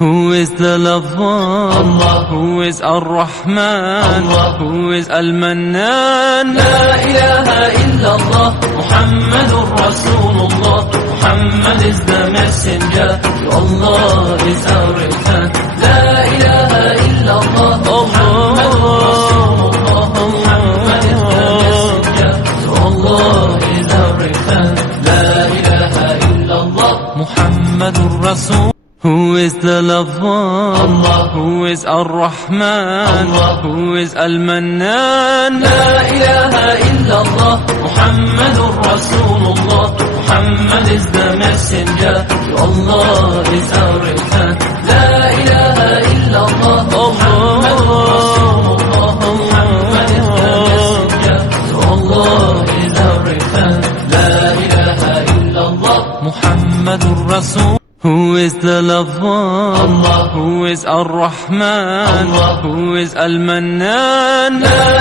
Who is the lover? Allah. Who is Ar-Rahman? Allah. Who is Al-Mannan? La ilaha illallah, Muhammadur Rasulullah. Muhammad is the messenger, to Allah is our return. La ilaha illallah, Muhammadur Rasulullah. Muhammad is the messenger, to Allah is our return. La ilaha illallah, Muhammadur Rasul. Who is the lover? Allah. Who is Ar-Rahman? Allah. Who is Al-Mannan? La ilaha illallah, Muhammadur Rasulullah. Muhammad is the messenger, to Allah is our return. La ilaha illallah, Muhammadur Rasulullah. Muhammad is the messenger, to Allah is our return. La ilaha illallah, Muhammadur Rasul. Who is the lover? Allah. Who is Ar-Rahman? Allah. Who is Al-Mannan? La